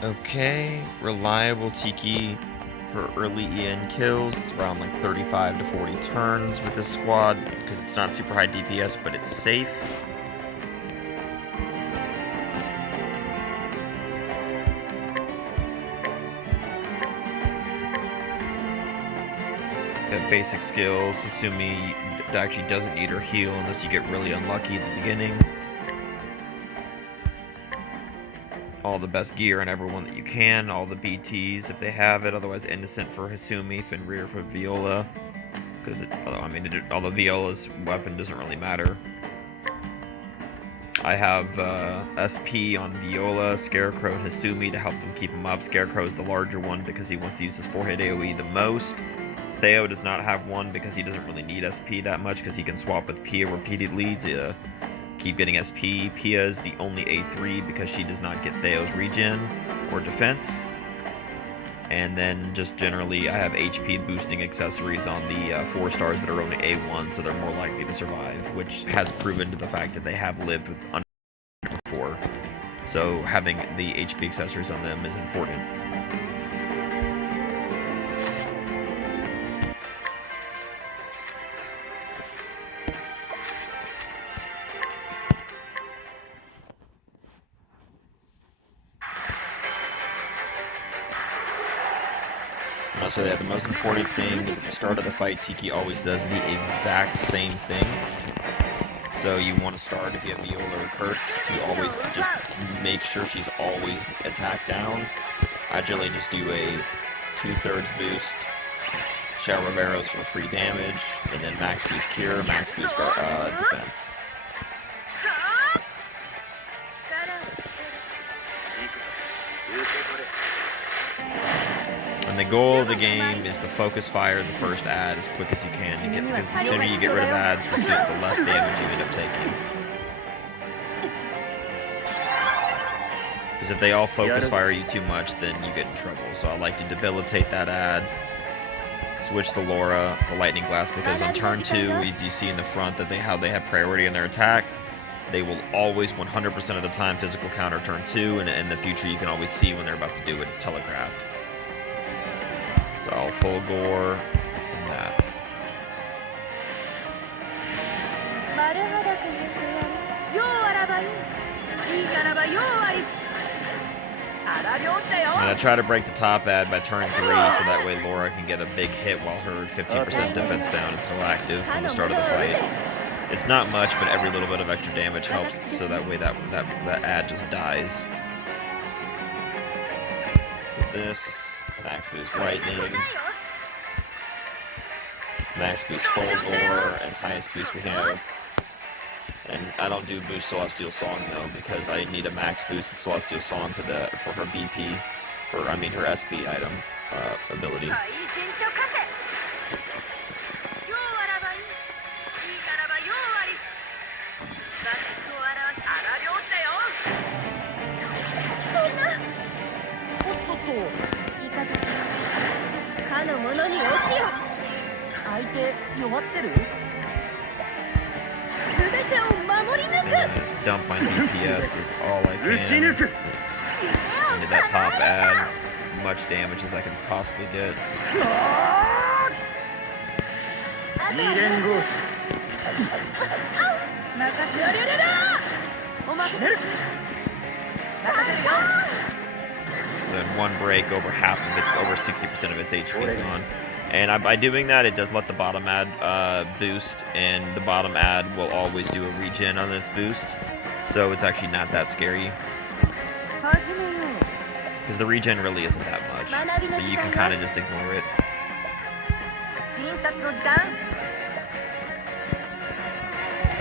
Okay, reliable Tiki for early EN kills. It's around like 35 to 40 turns with this squad because it's not super high DPS, but it's safe. Got basic skills. Hasumi actually doesn't need her heal unless you get really unlucky at the beginning. All the best gear on everyone that you can, all the BTs if they have it, otherwise Innocent for Hasumi, Fenrir for Viola, because although Viola's weapon doesn't really matter. I have SP on Viola, Scarecrow, and Hasumi to help them keep him up. Scarecrow is the larger one because he wants to use his 4-hit AoE the most. Theo does not have one because he doesn't really need SP that much because he can swap with Pia repeatedly to keep getting SP. Pia is the only A3 because she does not get Theo's regen or defense. And then just generally I have HP boosting accessories on the 4 stars that are only A1, so they're more likely to survive, which has proven to the fact that they have lived with under before. So having the HP accessories on them is important. So yeah, the most important thing is at the start of the fight, Tiki always does the exact same thing. So you want to start, if you have Viola or Kurtz, to always just make sure she's always attack down. I generally just do a 2/3 boost, shower of arrows for free damage, and then max boost cure, max boost defense. And the goal of the game is to focus fire the first ad as quick as you can to get, because the sooner you get rid of ads, the less damage you end up taking. Because if they all focus fire you too much, then you get in trouble. So I like to debilitate that ad, switch the Laura, the Lightning Blast, because on turn 2, if you see in the front that how they have priority in their attack, they will always 100% of the time physical counter turn 2, and in the future you can always see when they're about to do it. It's telegraphed. So I'll full gore, and that's. And I try to break the top ad by turn 3, so that way Laura can get a big hit while her 15% defense down is still active from the start of the fight. It's not much, but every little bit of extra damage helps, so that way that ad just dies. So this. Max boost lightning, max boost full gore, and highest boost we have. And I don't do boost Celestial Song though, because I need a max boost Celestial Song for her BP, her SP item ability. Just dump my DPS is all I can into that top ad, as much damage as I can possibly get. Then one break, over half of its, over 60% of its HP is gone. And by doing that, it does let the bottom ad boost, and the bottom ad will always do a regen on its boost. So it's actually not that scary. Because the regen really isn't that much. So you can kind of just ignore it. And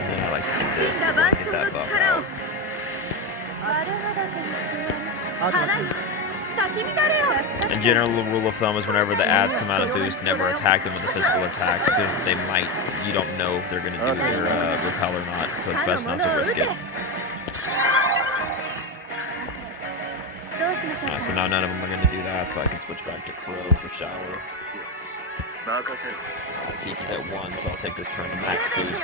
then I like to do this to get that buff out. A general rule of thumb is whenever the ads come out of boost, never attack them with a physical attack, because you don't know if they're going to do their repel or not, so it's best not to risk it. So now none of them are going to do that, so I can switch back to Crow for shower. Tiki's at 1, so I'll take this turn to max boost.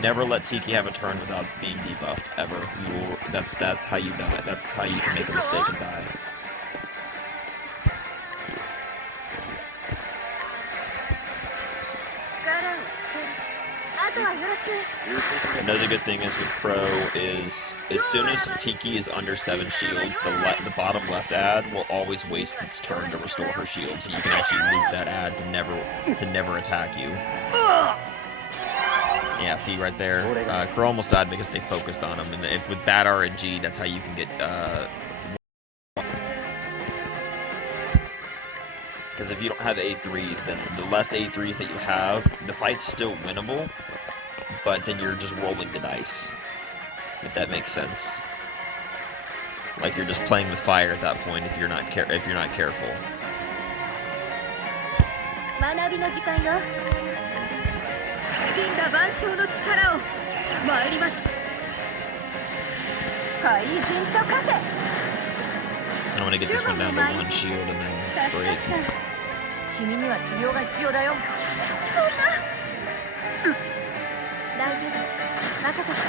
Never let Tiki have a turn without being debuffed, ever. That's how you die. That's how you can make a mistake and die. Another good thing is with Pro is as soon as Tiki is under 7 shields, the bottom left ad will always waste its turn to restore her shield, so you can actually loop that ad to never attack you. Yeah, see right there, Crow almost died because they focused on him, and if with bad RNG, that's how you can get because if you don't have A3s, then the less A3s that you have, the fight's still winnable, but then you're just rolling the dice, if that makes sense. Like you're just playing with fire at that point if you're not careful. 学びの時間よ。神羅万象の力を参ります。怪人と化せ。I'm gonna get this one down to 1 shield and then break. 君には治療が必要だよ。そんな。大丈夫。任せて。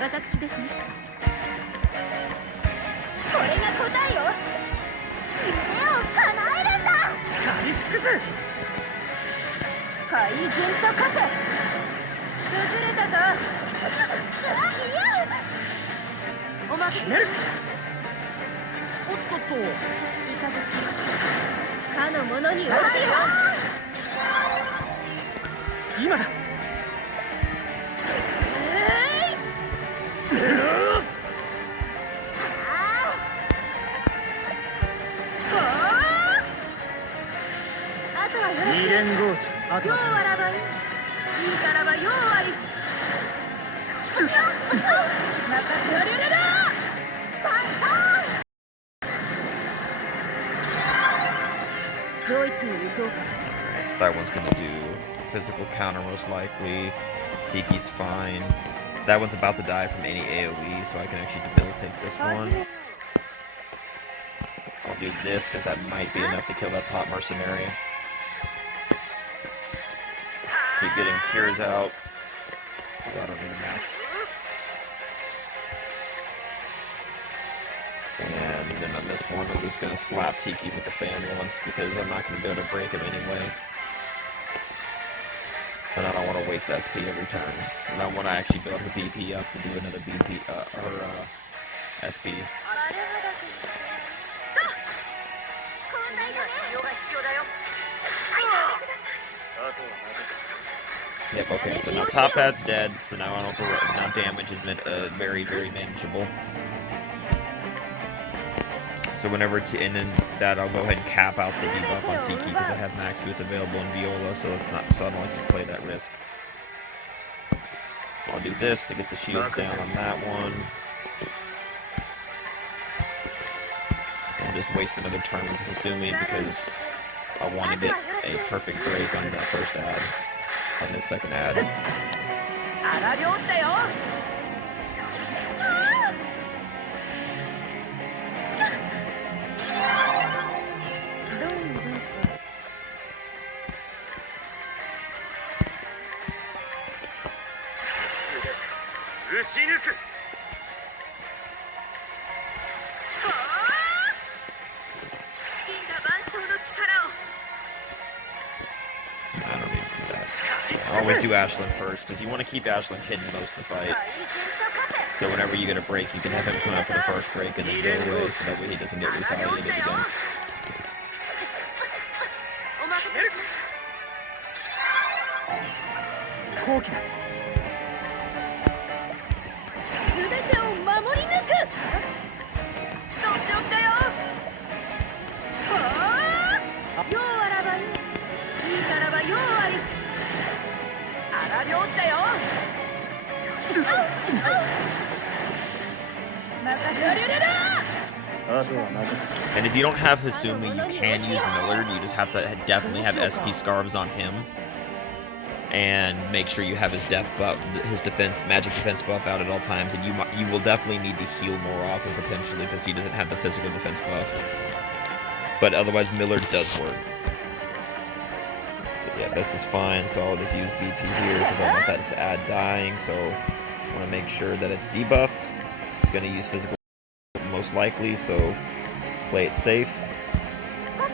私ですね。これが答えよ。夢を叶えるんだ。刈り尽くす。怪人と化せ。崩れたぞ。おまけ。おっとっと。イカズチ。かの者に落ちよ。今だ。二連合士。あとは。ようあらばい。いいからばようあり。任せられるな。ドイツに行こうか。So that one's gonna do physical counter most likely. Tiki's fine. That one's about to die from any AoE, so I can actually debilitate this one. I'll do this because that might be enough to kill that top mercenary. Keep getting cures out. Oh, I don't need a max. And then on this one, I'm just gonna slap Tiki with the fan once because I'm not gonna be able to break him anyway. And I don't want to waste SP every turn. And I want to actually build her BP up to do another BP, SP. Yep, okay, so now top pad's dead, so now now damage is very, very manageable. So whenever, and then that I'll go ahead and cap out the debuff on Tiki because I have max boots available in Viola, so I don't like to play that risk. I'll do this to get the shields down on that one. And just waste another turn with Hasumi because I want to get a perfect break on that first ad, on the second ad. I don't need to do that. I always do Ashlan first, because you want to keep Ashlan hidden most of the fight. So whenever you get a break, you can have him come out for the first break and then go away, so that way he doesn't get retaliated against. And if you don't have Hasumi, you can use Millard. You just have to definitely have SP scarves on him, and make sure you have his magic defense buff out at all times. And you will definitely need to heal more often potentially because he doesn't have the physical defense buff. But otherwise, Millard does work. So Yeah, this is fine, so I'll just use BP here because I want that to add dying, so I want to make sure that it's debuffed. It's going to use physical most likely, so play it safe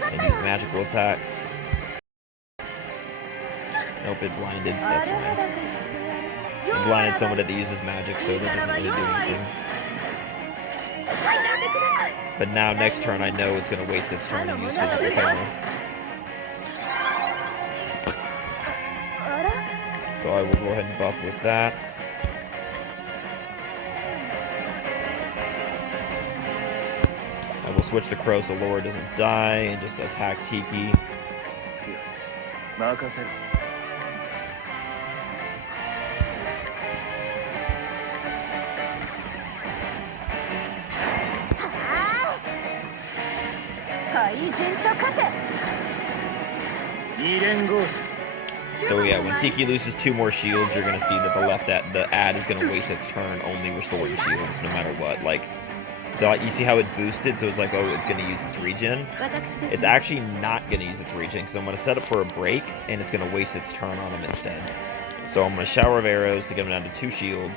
and use magical attacks. Nope, it blinded, that's fine. It blinded someone that uses magic, so that doesn't really do anything. But now next turn I know it's going to waste its turn and use physical power. So I will go ahead and buff with that. I will switch to Crow so Laura doesn't die and just attack Tiki. So yeah, when Tiki loses 2 more shields, you're gonna see that the ad is gonna waste its turn only restoring shields, no matter what. Like, so you see how it boosted? So it's like, oh, it's gonna use its regen. It's actually not gonna use its regen because I'm gonna set up for a break, and it's gonna waste its turn on them instead. So I'm gonna shower of arrows to get them down to 2 shield,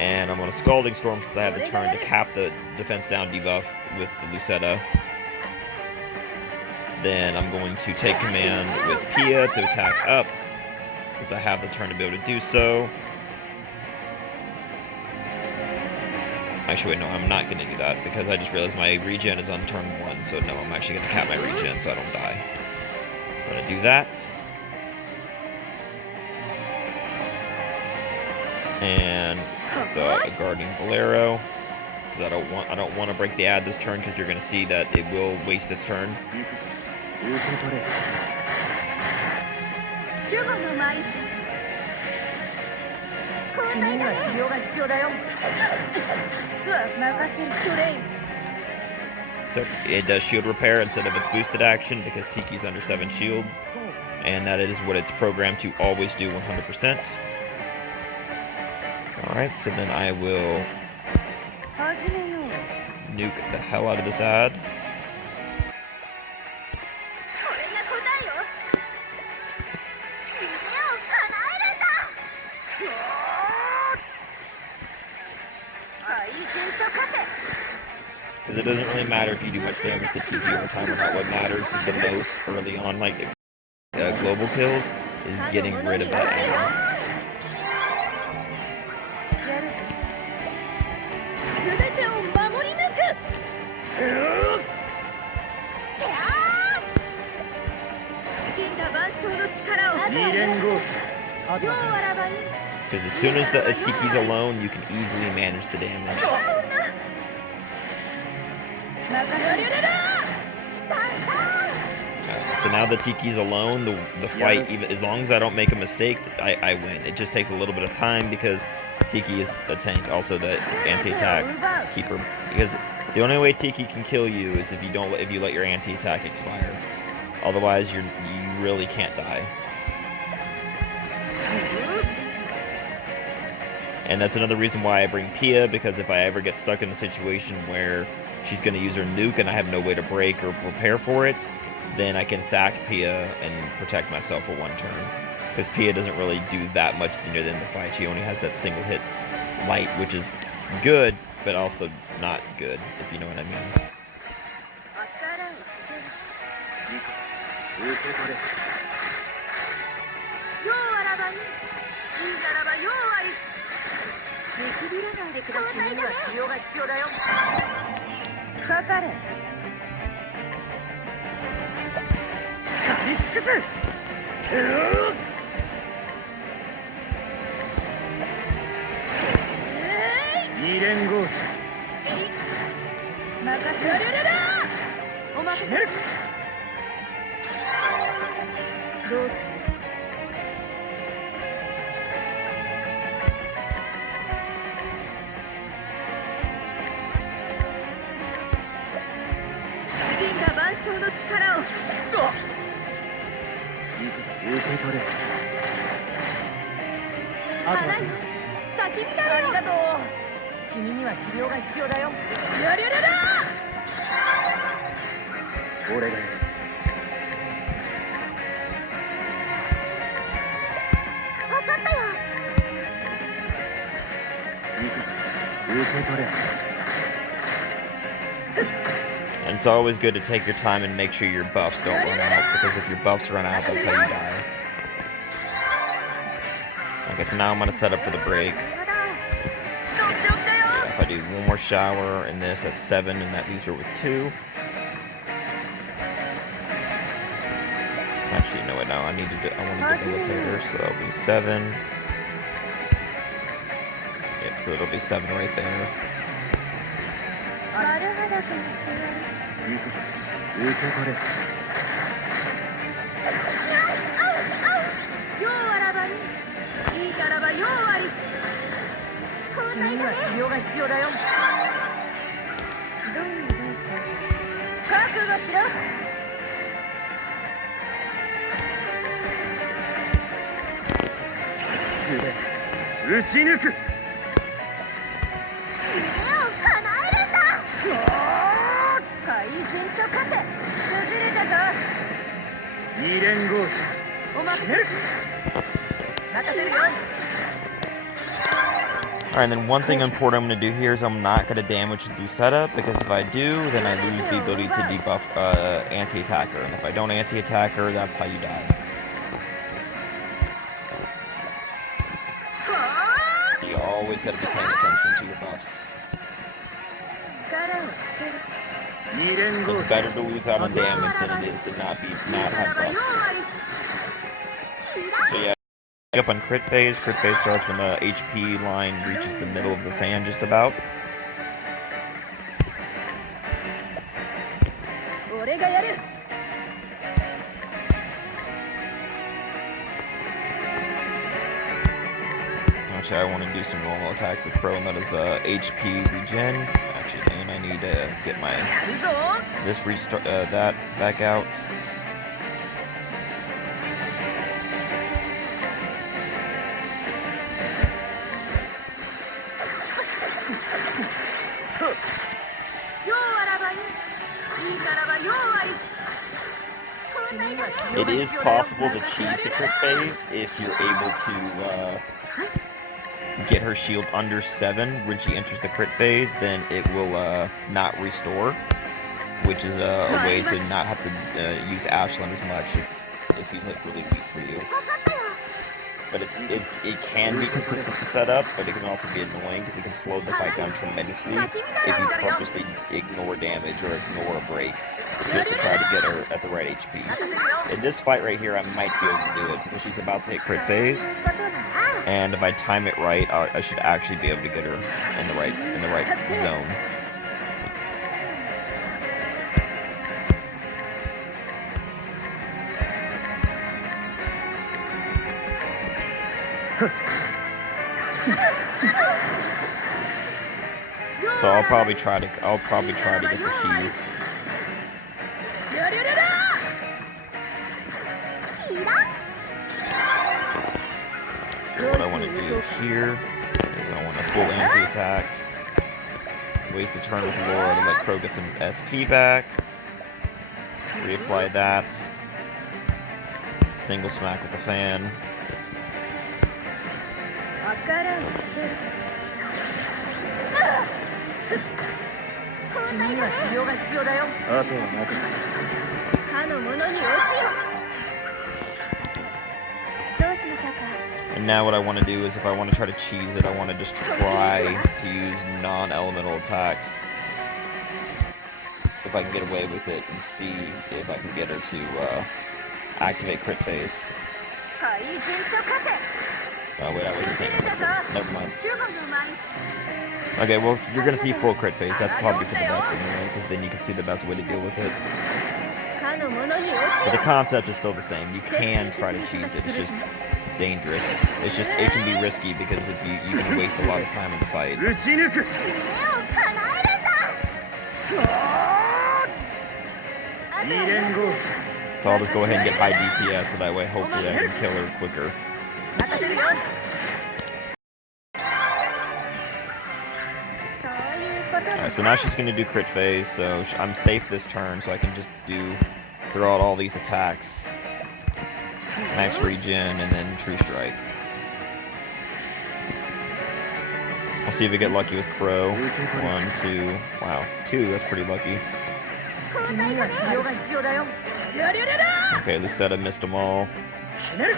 and I'm gonna Scalding Storm since I have the turn to cap the defense down debuff with the Lucetta. Then I'm going to take command with Pia to attack up, since I have the turn to be able to do so. Actually, wait, no, I'm not going to do that, because I just realized my regen is on turn 1, so no, I'm actually going to cap my regen so I don't die. I'm going to do that. And the Guardian Bolero, because I don't want to break the ad this turn, because you're going to see that it will waste its turn. So it does shield repair instead of its boosted action because Tiki's under 7 shield, and that is what it's programmed to always do 100%. Alright, so then I will nuke the hell out of this ad. Because it doesn't really matter if you do much damage to Tiki over time or not. What matters the most early on, like global kills, is getting rid of that ad. Because as soon as the Tiki's alone, you can easily manage the damage. So now the Tiki's alone, the fight, even as long as I don't make a mistake, I win. It just takes a little bit of time because Tiki is a tank, also the anti-attack keeper. Because the only way Tiki can kill you is if you let your anti-attack expire. Otherwise, you really can't die. And that's another reason why I bring Pia, because if I ever get stuck in a situation where she's going to use her nuke and I have no way to break or prepare for it, then I can sack Pia and protect myself for 1 turn. Because Pia doesn't really do that much near the end of the fight. She only has that single hit light, which is good, but also not good, if you know what I mean. And it's always good to take your time and make sure your buffs don't run out, because if your buffs run out, that's how you die. Okay, so now I'm going to set up for the break. So if I do one more shower and this, that's 7, and that leaves her with 2. Actually, no, wait, no, I want to debilitate her, so that'll be 7. Yep, so it'll be 7 right there. Alright, and then one thing important I'm going to do here is I'm not going to damage the Lucetta, because if I do, then I lose the ability to debuff anti-attacker, and if I don't anti-attacker, that's how you die. You always got to be paying attention to your buffs. It's better to lose out on damage than it is to not have buffs. So yeah. Up on crit phase. Crit phase starts when the HP line reaches the middle of the fan, just about. Actually, I want to do some normal attacks with Pro, and that is HP regen. Actually, and I need to get my this restart that back out. It is possible to cheese the crit phase if you're able to get her shield under 7 when she enters the crit phase. Then it will not restore, which is a way to not have to use Ashlan as much if he's like really weak for you. But it can be consistent to set up, but it can also be annoying because it can slow the fight down tremendously if you purposely ignore damage or ignore a break just to try to get her at the right HP. In this fight right here, I might be able to do it because she's about to hit crit phase, and if I time it right, I should actually be able to get her in the right zone. So I'll probably try to get the cheese. So what I want to do here is I want a full anti-attack. Waste the turn with Laura to let Crow get some SP back. Reapply that. Single smack with the fan. And now what I want to do is if I want to try to cheese it, I want to just try to use non-elemental attacks. If I can get away with it and see if I can get her to activate crit phase. Oh wait, I wasn't taking it. Never mind. Okay, well, you're gonna see full crit phase. That's probably for the best anyway, because then you can see the best way to deal with it. But the concept is still the same. You can try to cheese it. It's just dangerous. It can be risky because if you can waste a lot of time in the fight. So I'll just go ahead and get high DPS so that way hopefully I can kill her quicker. Alright, so now she's going to do crit phase, so I'm safe this turn, so I can just throw out all these attacks. Max regen, and then True Strike. See if we get lucky with Crow. 1, 2. Wow, 2. That's pretty lucky. 君には治療が必要だよ。 Okay, Lucetta missed them all. ひねる。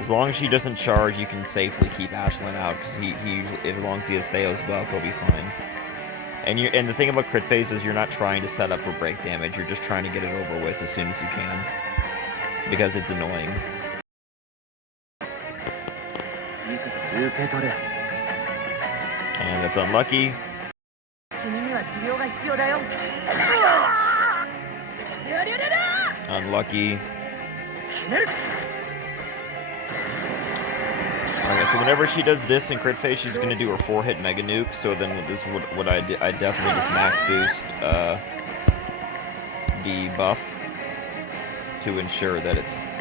As long as she doesn't charge, you can safely keep Ashlan out because he usually, as long as he has Theo's buff, he'll be fine. And the thing about crit phase is you're not trying to set up for break damage. You're just trying to get it over with as soon as you can because it's annoying. And that's unlucky. 君には治療が必要だよ。 Unlucky. ひねる。 Okay, so whenever she does this in crit phase, she's gonna do her 4-hit mega nuke. So then with this, what I definitely just max boost the buff to ensure that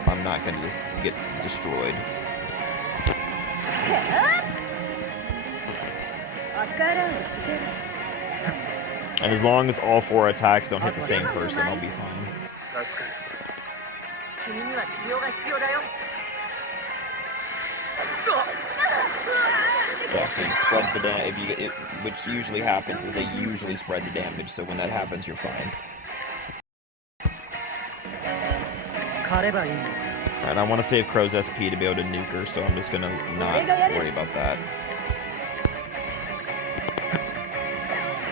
I'm not gonna just get destroyed. And as long as all 4 attacks don't hit the same person, I'll be fine. Yeah, so it spreads the damage. Which usually happens is they usually spread the damage. So when that happens, you're fine. Alright, I want to save Crow's SP to be able to nuke her, so I'm just gonna not worry about that.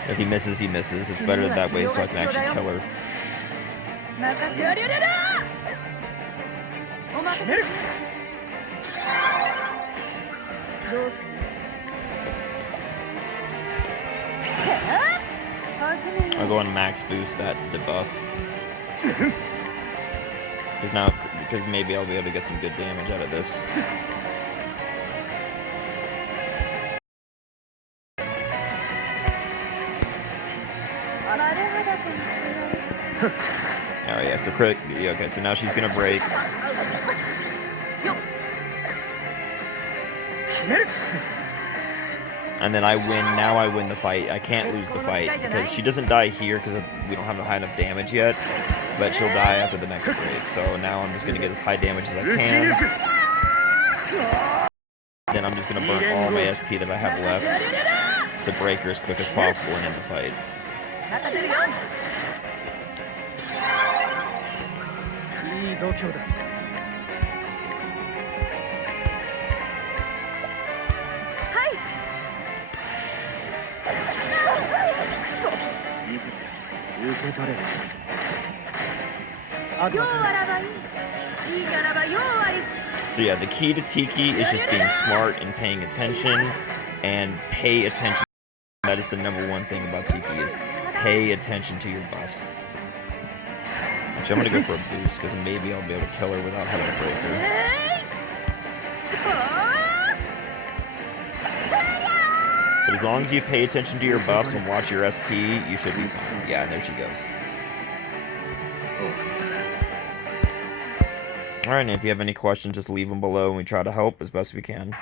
If he misses, he misses. It's better that way so I can actually kill her. I'll go and max boost that debuff. Because maybe I'll be able to get some good damage out of this. Alright, yeah, so crit. Yeah, okay, so now she's gonna break. And then I win. Now I win the fight. I can't lose the fight because she doesn't die here because we don't have high enough damage yet. But she'll die after the next break. So now I'm just gonna get as high damage as I can. Then I'm just gonna burn all my SP that I have left to break her as quick as possible and end the fight. So yeah, the key to Tiki is just being smart and paying attention, and pay attention. That is the #1 thing about Tiki is pay attention to your buffs. Which I'm gonna go for a boost because maybe I'll be able to kill her without having to break her. But as long as you pay attention to your buffs and watch your SP, you should be fine. Yeah, and there she goes. Alright, and if you have any questions, just leave them below and we try to help as best we can.